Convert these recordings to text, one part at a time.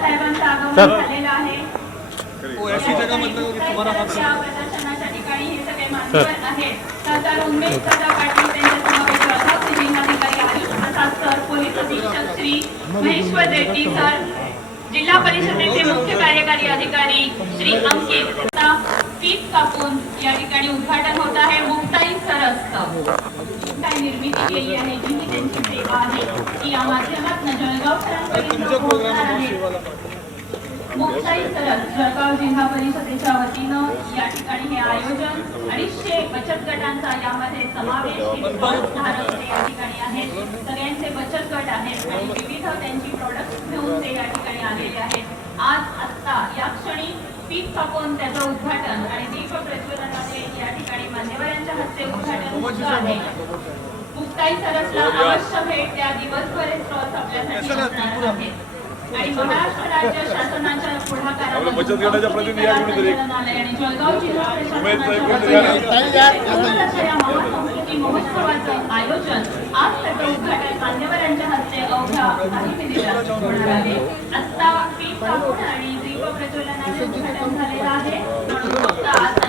साहेबांचं आगमन. झालेलं आहे. प्रदर्शनाच्या ठिकाणी हे सगळे मान्यवर आहेत. खासदार उमेश दादा पाटील त्यांच्या समावेश जळगावचे जिल्हाधिकारी आयुष प्रसाद सर पोलीस अधीक्षक श्री महेश्वर रेड्डी सर जिल्हा परिषदेचे मुख्य कार्यकारी अधिकारी श्री अंकित पीक कापून या ठिकाणी उद्घाटन होत आहे. मुक्ताई सरस काय निर्मिती केली आहे जी ही त्यांची सेवा आहे ती या माध्यमातून जळगावकरांपर्यंत पोहोचणार आहे मुक्ताई सरस जळगाव जिल्हा परिषदेच्या वतीनं या ठिकाणी हे आयोजन अडीचशे बचत गटांचा यामध्ये समावेश बस धारक ते या ठिकाणी आहेत. सगळ्यांचे बचत गट आहेत आणि विविध त्यांची प्रोडक्ट घेऊन ते या ठिकाणी आलेले आहेत. आज आत्ता या क्षणी पीक कापून त्याचं उद्घाटन आणि दीप प्रज्वलनाचे या ठिकाणी मान्यवरांच्या हस्ते उद्घाटन आहे. मुक्ताई सरसला अवश्य भेट द्या. दिवसभर स्टॉल्स आपल्यासाठी आणि महाराष्ट्र राज्य शासनाच्या महासंस्कृती महोत्सवाचं आयोजन आज त्याचं उद्घाटन मान्यवरांच्या हस्ते अवघ्या काही होणार आहे. आत्ता आणि दीप प्रज्वलनाचे उद्घाटन झालेलं आहे.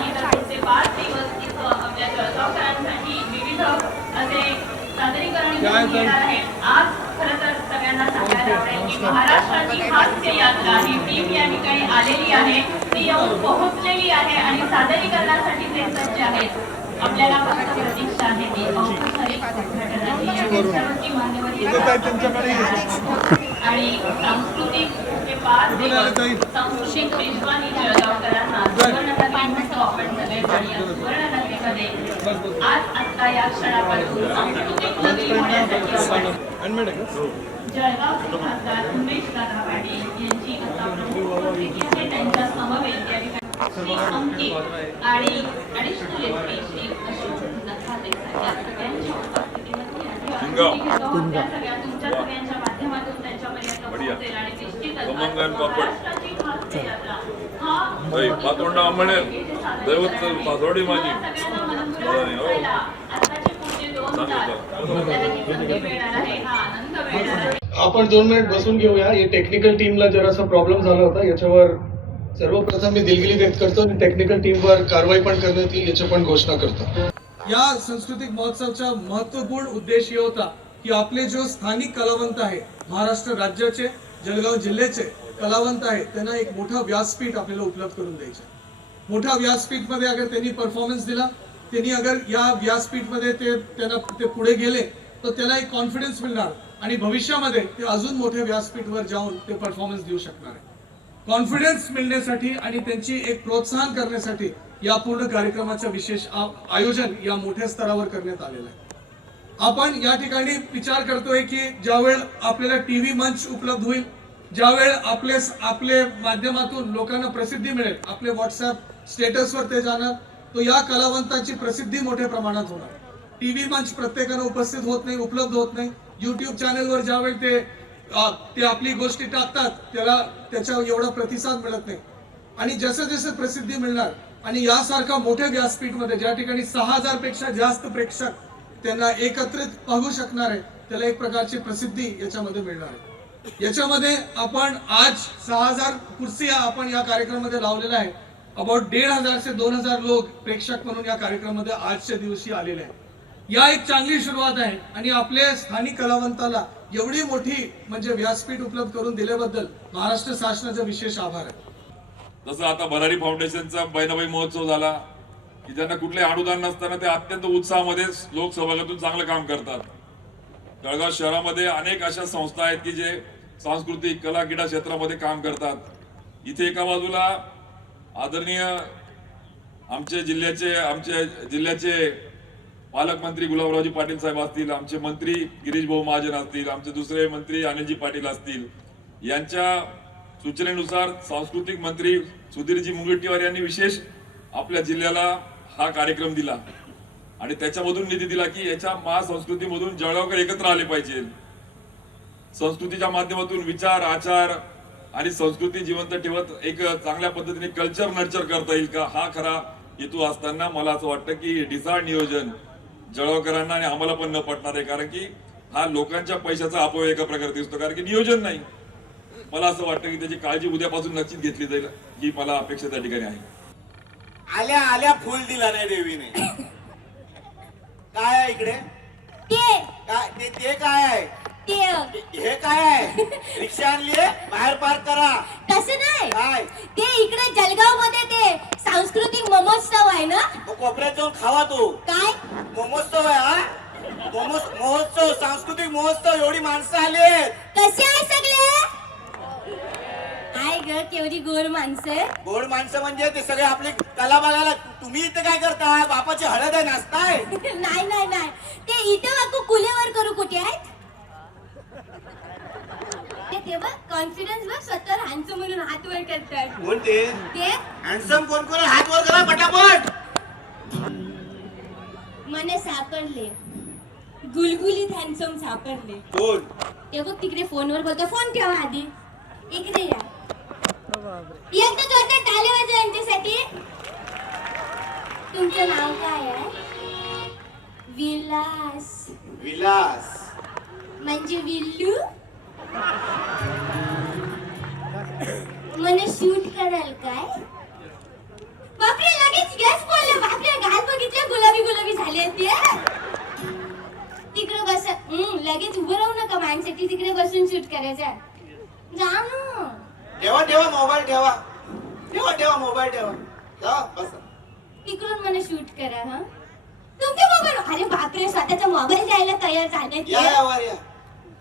पोहोचलेली आहे आणि सादरीकरणासाठी ते सज्ज आहेत. आपल्याला फक्त प्रतीक्षा आहे ती औपचारिक उद्घाटनाची मान्यवर. आणि सांस्कृतिक हे पाच दिवस सांस्कृतिक पेशवानी जळगावकरांना सुवर्णनगरी म्हणतो आपण सगळेजण या सुवर्णनगरीमध्ये. आज आत्ता या क्षणापासून सांस्कृतिक पातोंडा आंबणे दैवत पासोडी माझी आपण दोन मिनिट बसून घेऊया. हे टेक्निकल टीमला जरासा प्रॉब्लेम झाला होता. याच्यावर सर्वप्रथम मी दिलगिरी व्यक्त करतो आणि टेक्निकल टीमवर कारवाई पण करण्यात येईल याची पण घोषणा करतो. या सांस्कृतिक महोत्सवचा महत्त्वपूर्ण उद्देश हे होता की आपले जो स्थानिक कलावंत आहे महाराष्ट्र राज्याचे जळगाव जिल्ह्याचे कलावंत आहेत त्यांना एक मोठा व्यासपीठ आपल्याला उपलब्ध करून द्यायचं मोठ्या व्यासपीठमध्ये अगर त्यांनी परफॉर्मन्स दिला त्यांनी अगर या व्यासपीठमध्ये ते त्यांना ते पुढे गेले तर त्याला एक कॉन्फिडन्स मिळणार आणि भविष्यामध्ये ते अजून मोठ्या व्यासपीठवर जाऊन ते परफॉर्मन्स देऊ शकणार आहे. कॉन्फिडन्स मिळण्यासाठी आणि त्यांची एक प्रोत्साहन करण्यासाठी या पूर्ण कार्यक्रमाचं विशेष आयोजन या मोठ्या स्तरावर करण्यात आलेलं आहे. आपण या ठिकाणी विचार करतोय की ज्यावेळ आपल्याला टीव्ही मंच उपलब्ध होईल ज्यावेळ आपले आपले माध्यमातून लोकांना प्रसिद्धी मिळेल आपले व्हॉट्सअप स्टेटसवर ते जाणार तो या कलावंताची प्रसिद्धी मोठ्या प्रमाणात होणार. टीव्ही मंच प्रत्येकानं उपस्थित होत नाही उपलब्ध होत नाही. युट्यूब चॅनलवर ज्यावेळी ते ते आपली गोष्टी टाकतात त्याला त्याच्या एवढा प्रतिसाद मिळत नाही. आणि जसं जसं प्रसिद्धी मिळणार आणि यासारखा मोठ्या व्यासपीठमध्ये ज्या ठिकाणी सहा हजारपेक्षा जास्त प्रेक्षक त्यांना एकत्रित पाहू शकणार आहे त्याला एक प्रकारची प्रसिद्धी याच्यामध्ये मिळणार आहे. याच्यामध्ये आपण आज सहा हजार कुर्सी आपण या कार्यक्रमामध्ये लावलेला आहे अबाउट दीड हजार ते दोन हजार लोक प्रेक्षक म्हणून या कार्यक्रमामध्ये आजच्या दिवशी आलेले आहेत. या एक चांगली सुरुवात आहे आणि आपल्या स्थानिक कलावंताला एवढी मोठी म्हणजे व्यासपीठ उपलब्ध करून दिल्याबद्दल महाराष्ट्र शासनाचा विशेष आभार आहे. जसं आता भरारी फाउंडेशनचा बहिणाबाई महोत्सव झाला की ज्यांना कुठले अनुदान नसताना ते अत्यंत उत्साहामध्ये लोकसहभागातून चांगलं काम करतात. जळगाव शहरामध्ये अनेक अशा संस्था आहेत की जे सांस्कृतिक कला क्रीडा क्षेत्रामध्ये काम करतात. इथे एका बाजूला आदरणीय आमचे जिल्ह्याचे आमचे जिल्ह्याचे पालकमंत्री गुलाबरावजी पाटील साहेब असतील आमचे मंत्री गिरीश भाऊ महाजन असतील आमचे दुसरे मंत्री अनिलजी पाटील असतील यांच्या सूचनेनुसार सांस्कृतिक मंत्री सुधीरजी मुनगंटीवार यांनी विशेष आपल्या जिल्ह्याला हा कार्यक्रम दिला. आणि त्याच्यामधून निधी दिला की याच्या महासंस्कृतीमधून जळगावकर एकत्र आले पाहिजे. संस्कृतीच्या माध्यमातून विचार आचार आणि संस्कृती जिवंत ठेवत एक चांगल्या पद्धतीने कल्चर नर्चर करता येईल का? हा खरा हेतू असताना मला असं वाटतं की ढिसाळ नियोजन जळगावकरांना आणि आम्हाला पण न पटणार आहे. कारण की हा लोकांच्या पैशाचा अपव्यय एका प्रकारे दिसतो. कारण की नियोजन नाही. मला असं वाटतं की त्याची काळजी उद्यापासून नक्कीच घेतली जाईल ही मला अपेक्षा त्या ठिकाणी आहे. आल्या आल्या फुल दिला नाही देवीने. काय आहे इकडे? ते. काय ते काय आहे? हे काय आहे? रिक्षा आणलीये बाहेर पार्क करा. तसं नाही. काय? ते इकडे जळगावमध्ये ते सांस्कृतिक महोत्सव आहे ना? मग कोपऱ्यात जाऊन खावा तू. काय? महोत्सव आहे हा? मोमोस महोत्सव सांस्कृतिक महोत्सव एवढी माणसं आली आहेत. कसे आहे सगळे? काय ग केवढी गोड माणसं. गोड माणसं म्हणजे ते सगळे आपली कला बघायला. तुम्ही इथे काय करताय? बापाची हळद आहे नाचताय नाही नाही नाही. ते इथे वाकू कुलेवर करू कुठे आहेत? तेव्हा कॉन्फिडन्स बघ स्वतः हँडसम म्हणून हात वर करतात. कोण ते? ते? हँडसम कोण कोण हात वर करा पटापट. मने सापडले. गुलगुलीत हँडसम सापडले. कोण? ते बघ तिकडे फोनवर बोलतो फोन ठेवा आधी. इकडे या. एकदा जोरदार टाळे वाजवा यांच्यासाठी. तुमचं नाव काय आहे? विलास. विलास. म्हणजे विल्लू? मला शूट कराल काय? बापरे लगेच गॅस बोलले. बापरे घाल बघितलं गुलाबी गुलाबी झाले ते तिकडे बस लगेच उभं राहू नका माणसाठी तिकडे बसून शूट करायचं. जा ना ठेवा ठेवा मोबाईल ठेवा. ठेवा ठेवा मोबाईल ठेवा. जा बसा. तिकडून मला शूट करा हा. तुमचे मोबाईल अरे बापरे स्वतःचा मोबाईल द्यायला तयार झाले या या या.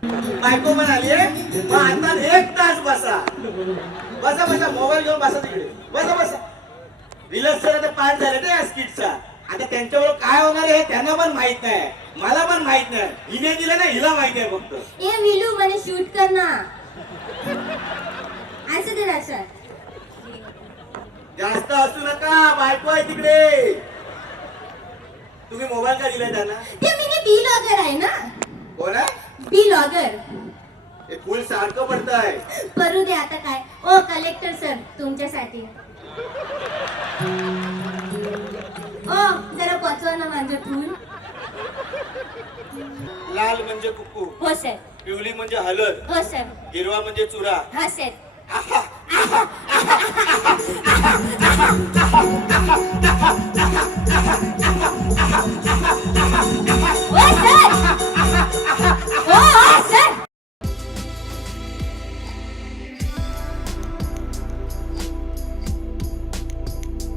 बायको म्हणाली मग आता एक तास बसा. बसा बसा मोबाईल घेऊन बसा तिकडे. बसा बसा. विलास सर आता पाठ झाले ना या स्किटचा. आता त्यांच्यावर काय होणार आहे हे त्यांना पण माहीत नाही. मला पण माहीत नाही. हिने दिलं ना हिला माहीत आहे फक्त. ए विलू मला शूट कर ना. असं असं जास्त असू नका बायको आहे तिकडे. तुम्ही मोबाईल का दिलाय त्यांना? ते मी बी लॉगर आहे ना? कोण? आहे बी लॉगर हे फुल सारखं पडतंय करू दे आता काय ओ कलेक्टर सर तुमच्यासाठी ओ जरा पोचवा ना माझं फूल लाल म्हणजे कुकू हो सर पिवली म्हणजे हळद हो सर हिरवा म्हणजे चुरा हा सर